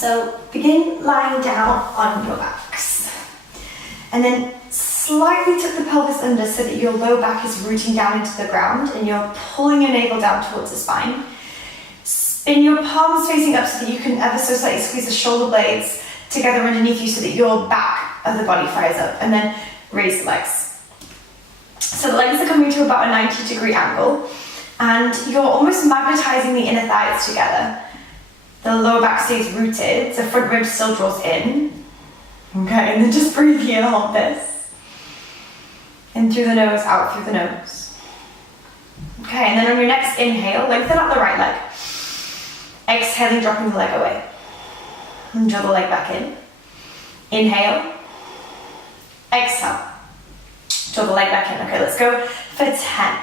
So begin lying down on your backs. And then slightly tuck the pelvis under so that your low back is rooting down into the ground and you're pulling your navel down towards the spine. Spin your palms facing up so that you can ever so slightly squeeze the shoulder blades together underneath you so that your back of the body fires up, and then raise the legs. So the legs are coming to about a 90-degree angle and you're almost magnetizing the inner thighs together. The lower back stays rooted, so front rib still draws in. Okay, and then just breathe here, hold this. In through the nose, out through the nose. Okay, and then on your next inhale, lengthen out the right leg. Exhaling, dropping the leg away. And draw the leg back in. Inhale. Exhale. Draw the leg back in. Okay, let's go for 10.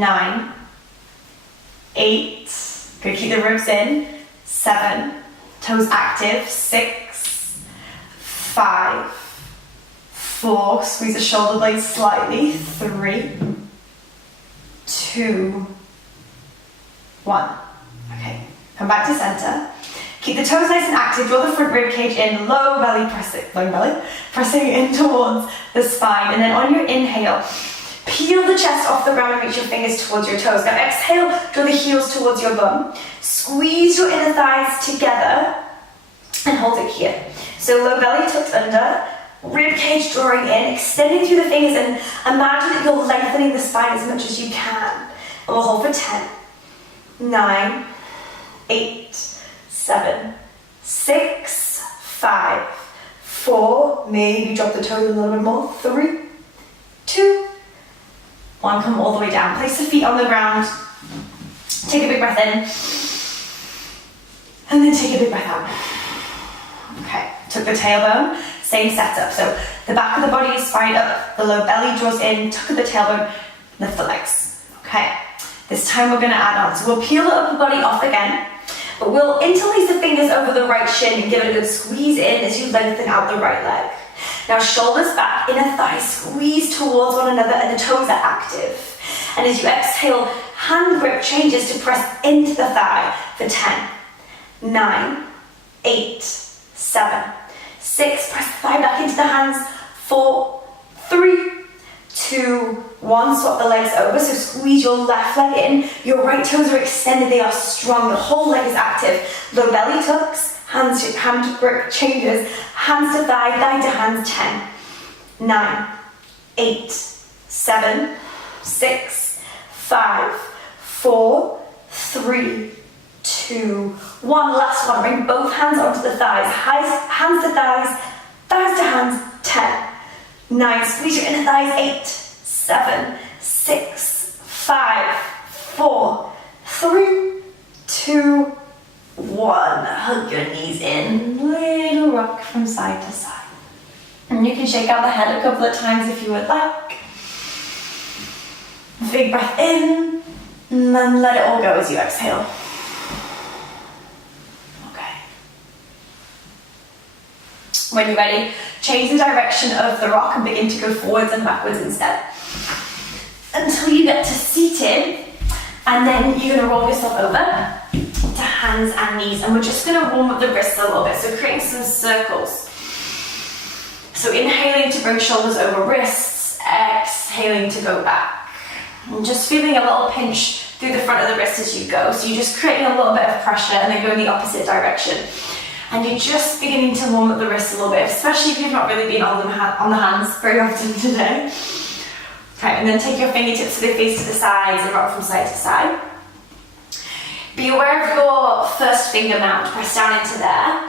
9. 8. Good, keep the ribs in. 7. Toes active. 6. 5. 4. Squeeze the shoulder blades slightly. 3. 2. 1. Okay, come back to center. Keep the toes nice and active. Draw the front rib cage in. Low belly pressing in towards the spine. And then on your inhale, peel the chest off the ground and reach your fingers towards your toes. Now exhale, draw the heels towards your bum. Squeeze your inner thighs together and hold it here. So low belly tucked under, rib cage drawing in, extending through the fingers, and imagine that you're lengthening the spine as much as you can. And we'll hold for 10, 9, 8, 7, 6, 5, 4, maybe drop the toes a little bit more, 3, 2, 1, come all the way down. Place the feet on the ground, take a big breath in, and then take a big breath out. Okay, tuck the tailbone, same setup. So the back of the body is fired up, the low belly draws in, tuck the tailbone, lift the legs. Okay, this time we're gonna add on. So we'll peel the upper body off again, but we'll interlace the fingers over the right shin and give it a good squeeze in as you lengthen out the right leg. Now shoulders back, inner thighs squeeze towards one another and the toes are active. And as you exhale, hand grip changes to press into the thigh for 10, 9, 8, 7, 6, press the thigh back into the hands, 4, 3, 2, 1, swap the legs over, so squeeze your left leg in, your right toes are extended, they are strong, the whole leg is active, low belly tucks, hand grip changes, hands to thigh, thigh to hands, 10, 9, 8, 7, 6, 5, 4, 3, 2, 1, last one, bring both hands onto the thighs, hands to thighs, thighs to hands, 10, 9, squeeze your inner thighs, 8, 7, 6, 5, 4, 3, 2, 1. Hug your knees in, little rock from side to side. And you can shake out the head a couple of times if you would like. Big breath in, and then let it all go as you exhale. Okay. When you're ready, change the direction of the rock and begin to go forwards and backwards instead. Until you get to seated, and then you're gonna roll yourself over to hands and knees, and we're just gonna warm up the wrists a little bit, so creating some circles. So inhaling to bring shoulders over wrists, exhaling to go back. And just feeling a little pinch through the front of the wrist as you go, so you're just creating a little bit of pressure and then go in the opposite direction. And you're just beginning to warm up the wrists a little bit, especially if you've not really been on the hands very often today. Okay, and then take your fingertips so they face to the sides and rock from side to side. Be aware of your first finger mount, press down into there.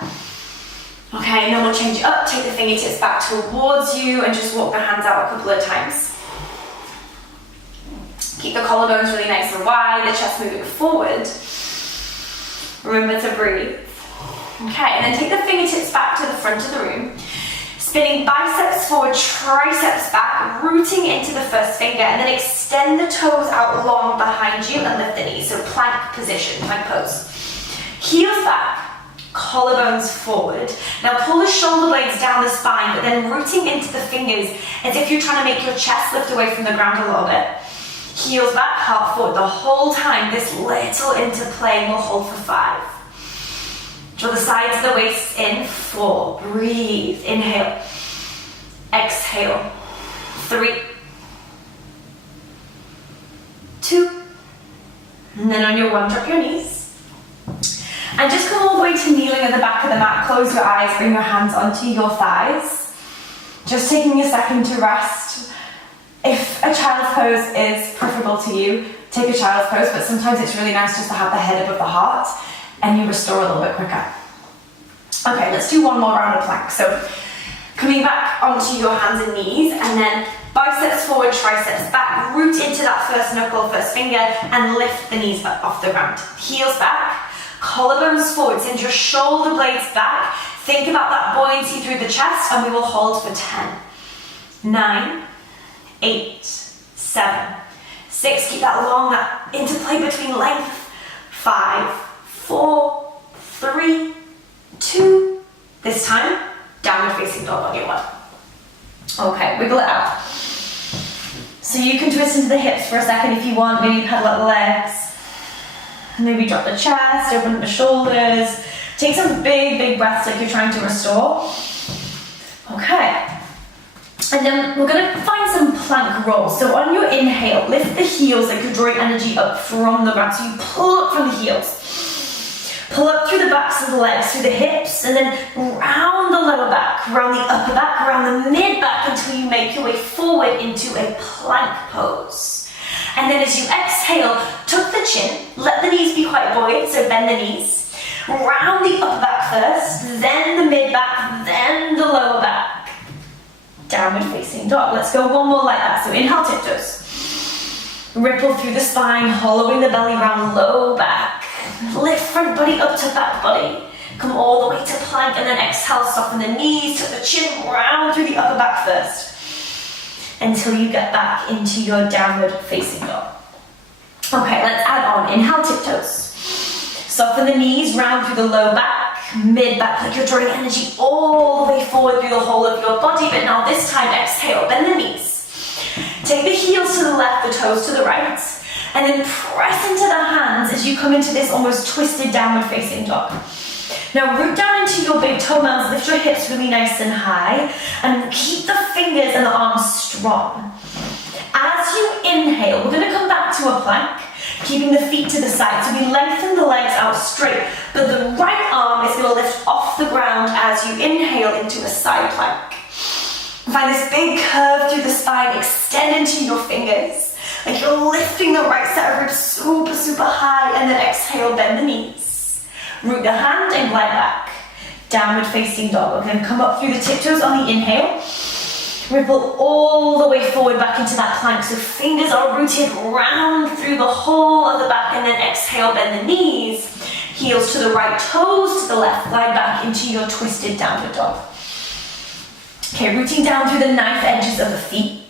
Okay, and then we'll change it up, take the fingertips back towards you and just walk the hands out a couple of times. Keep the collarbones really nice and wide, the chest moving forward. Remember to breathe. Okay, and then take the fingertips back to the front of the room. Spinning biceps forward, triceps back, rooting into the first finger, and then extend the toes out long behind you and lift the knees. So plank position, plank pose. Heels back, collarbones forward. Now pull the shoulder blades down the spine, but then rooting into the fingers as if you're trying to make your chest lift away from the ground a little bit. Heels back, heart forward the whole time. This little interplay will hold for 5, Draw the sides of the waist in. 4. Breathe. Inhale. Exhale. 3. 2. And then on your 1, drop your knees. And just come all the way to kneeling at the back of the mat. Close your eyes, bring your hands onto your thighs. Just taking a second to rest. If a child's pose is preferable to you, take a child's pose, but sometimes it's really nice just to have the head above the heart and you restore a little bit quicker. Okay, let's do one more round of plank. So coming back onto your hands and knees, and then biceps forward, triceps back, root into that first knuckle, first finger, and lift the knees up off the ground. Heels back, collarbones forward, send your shoulder blades back. Think about that buoyancy through the chest, and we will hold for 10, 9, 8, 7, 6, keep that long, that interplay between length. 5, 4, 3, 2, this time, downward facing dog on your 1. Okay, wiggle it out. So you can twist into the hips for a second if you want, maybe pedal up the legs, maybe drop the chest, open up the shoulders, take some big breaths like you're trying to restore. Okay. And then we're going to find some plank rolls. So on your inhale, lift the heels like you're drawing energy up from the ground. So you pull up from the heels. Pull up through the backs of the legs, through the hips, and then round the lower back, round the upper back, around the mid back until you make your way forward into a plank pose. And then as you exhale, tuck the chin, let the knees be quite buoyant, so bend the knees. Round the upper back first, then the mid back, then the lower back. Downward facing dog. Let's go one more like that. So inhale, tiptoes. Ripple through the spine, hollowing the belly round, low back. Lift front body up to back body. Come all the way to plank, and then exhale, soften the knees, tuck the chin round through the upper back first. Until you get back into your downward facing dog. Okay, let's add on. Inhale, tiptoes. Soften the knees, round through the low back. Mid back, like you're drawing energy all the way forward through the whole of your body, but now this time exhale, bend the knees. Take the heels to the left, the toes to the right, and then press into the hands as you come into this almost twisted downward facing dog. Now root down into your big toe mounds, lift your hips really nice and high, and keep the fingers and the arms strong. As you inhale, we're going to come back to a plank, keeping the feet to the side. So we lengthen the legs out straight, but the right arm is going to lift off the ground as you inhale into a side plank. Find this big curve through the spine, extend into your fingers, like you're lifting the right set of ribs super high, and then exhale, bend the knees. Root the hand and glide back. Downward facing dog. We're going to come up through the tiptoes on the inhale. Ripple all the way forward back into that plank. So fingers are rooted round through the whole of the back, and then exhale, bend the knees. Heels to the right, toes to the left. Glide back into your twisted downward dog. Okay, rooting down through the knife edges of the feet.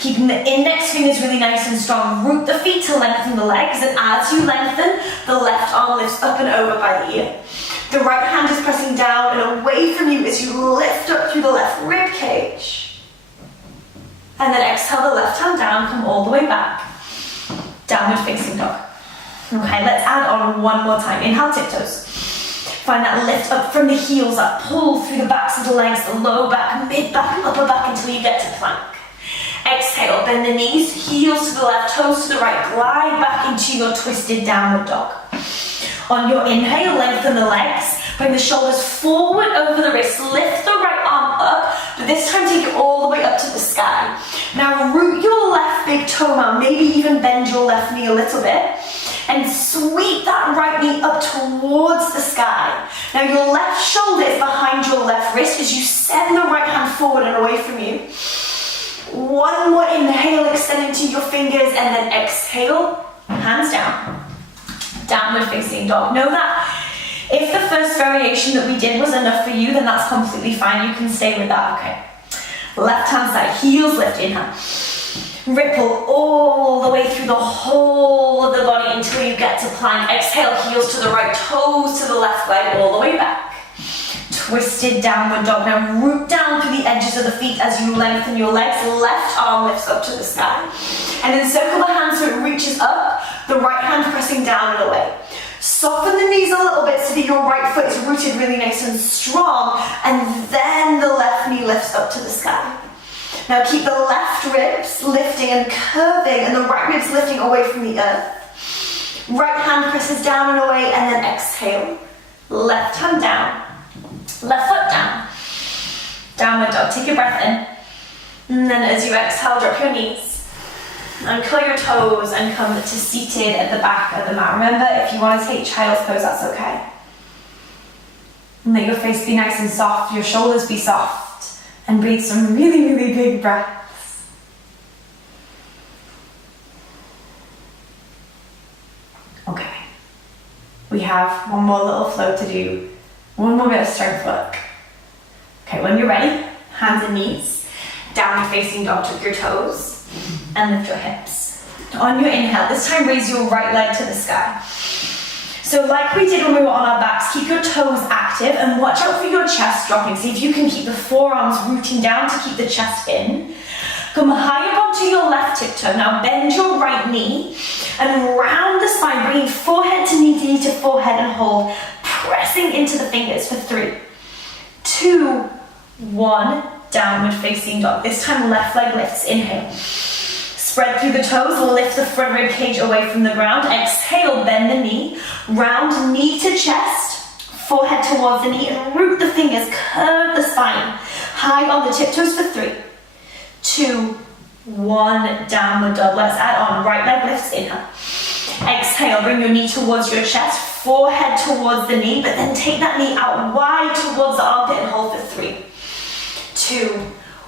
Keeping the index fingers really nice and strong. Root the feet to lengthen the legs, and as you lengthen, the left arm lifts up and over by the ear. The right hand is pressing down and away from you as you lift up through the left rib cage. And then exhale the left hand down, come all the way back. Downward facing dog. Okay, let's add on one more time. Inhale, tiptoes. Find that lift up from the heels up. Pull through the backs of the legs, the low back, mid back, upper back until you get to plank. Exhale, bend the knees, heels to the left, toes to the right. Glide back into your twisted downward dog. On your inhale, lengthen the legs. Bring the shoulders forward over the wrists. Lift the right arm up, but this time take it all the way up to the sky. Now root your left big toe mound, maybe even bend your left knee a little bit, and sweep that right knee up towards the sky. Now your left shoulder is behind your left wrist as you send the right hand forward and away from you. One more inhale, extend into your fingers, and then exhale, hands down. Downward facing dog. Know that if the first variation that we did was enough for you, then that's completely fine. You can stay with that, okay? Left hand side, heels lift, inhale. Ripple all the way through the whole of the body until you get to plank. Exhale, heels to the right, toes to the left, glide all the way back. Twisted downward dog. Now root down through the edges of the feet as you lengthen your legs. Left arm lifts up to the sky. And then circle the hand so it reaches up. The right hand pressing down and away. Soften the knees a little bit so that your right foot is rooted really nice and strong, and then the left knee lifts up to the sky. Now keep the left ribs lifting and curving, and the right ribs lifting away from the earth. Right hand presses down and away, and then exhale. Left hand down, left foot down. Downward dog, take your breath in. And then as you exhale, drop your knees. And curl your toes and come to seated at the back of the mat. Remember, if you want to take child's pose, that's okay. And let your face be nice and soft, your shoulders be soft. And breathe some really, really big breaths. Okay. We have one more little flow to do. One more bit of strength work. Okay, when you're ready, hands and knees. Downward facing dog, tuck your toes. And lift your hips. On your inhale, this time raise your right leg to the sky. So like we did when we were on our backs, keep your toes active and watch out for your chest dropping. See if you can keep the forearms rooting down to keep the chest in. Come high up onto your left tiptoe. Now bend your right knee and round the spine, bringing forehead to knee to forehead and hold. Pressing into the fingers for 3, 2, 1. Downward facing dog. This time left leg lifts. Inhale. Spread through the toes, lift the front rib cage away from the ground. Exhale, bend the knee. Round knee to chest, forehead towards the knee, and root the fingers, curve the spine. High on the tiptoes for 3, 2, 1. Downward dog. Let's add on. Right leg lifts. Inhale. Exhale, bring your knee towards your chest, forehead towards the knee, but then take that knee out wide towards the armpit and hold for 3, 2,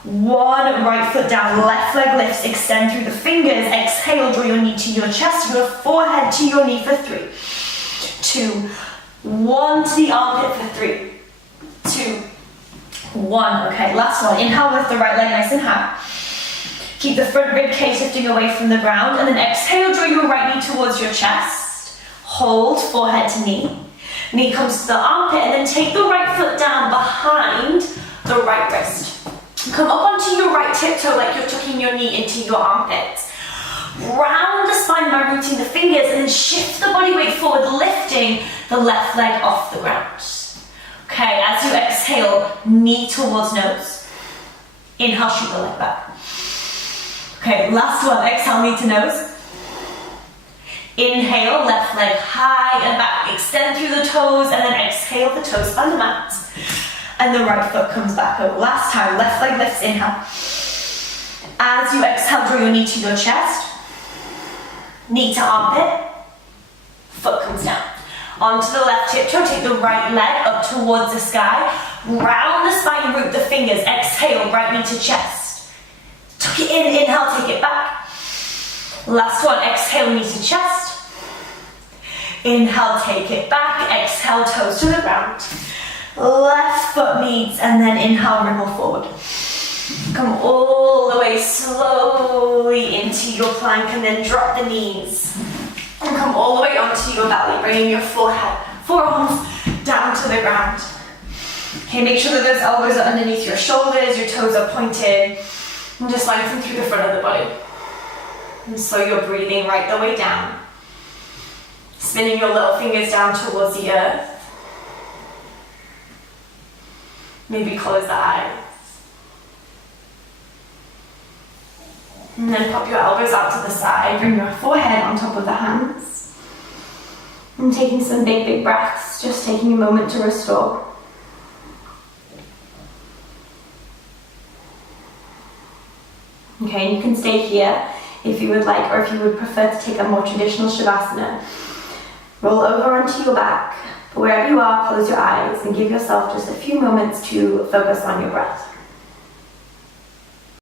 1, right foot down, left leg lifts, extend through the fingers, exhale, draw your knee to your chest, your forehead to your knee for 3, 2, 1, to the armpit for 3, 2, 1, okay, last one, inhale with the right leg nice and high, keep the front rib cage lifting away from the ground, and then exhale, draw your right knee towards your chest, hold, forehead to knee comes to the armpit, and then take the right foot down behind the right wrist. Come up onto your right tiptoe like you're tucking your knee into your armpit. Round the spine by rooting the fingers and then shift the body weight forward, lifting the left leg off the ground. Okay, as you exhale, knee towards nose. Inhale, shoot the leg back. Okay, last one, exhale, knee to nose. Inhale, left leg high and back. Extend through the toes and then exhale, the toes on the mat. And the right foot comes back over. Last time, left leg lifts, inhale. As you exhale, draw your knee to your chest. Knee to armpit. Foot comes down. Onto the left tiptoe, take the right leg up towards the sky. Round the spine, root the fingers. Exhale, right knee to chest. Tuck it in, inhale, take it back. Last one, exhale, knee to chest. Inhale, take it back. Exhale, toes to the ground. Left foot meets, and then inhale, wriggle forward. Come all the way slowly into your plank, and then drop the knees. And come all the way onto your belly, bringing your forearms down to the ground. Okay, make sure that those elbows are underneath your shoulders, your toes are pointed, and just lengthen through the front of the body. And so you're breathing right the way down. Spinning your little fingers down towards the earth. Maybe close the eyes. And then pop your elbows out to the side, bring your forehead on top of the hands. And taking some big, big breaths, just taking a moment to restore. Okay, you can stay here if you would like, or if you would prefer to take a more traditional Shavasana. Roll over onto your back. But wherever you are, close your eyes and give yourself just a few moments to focus on your breath.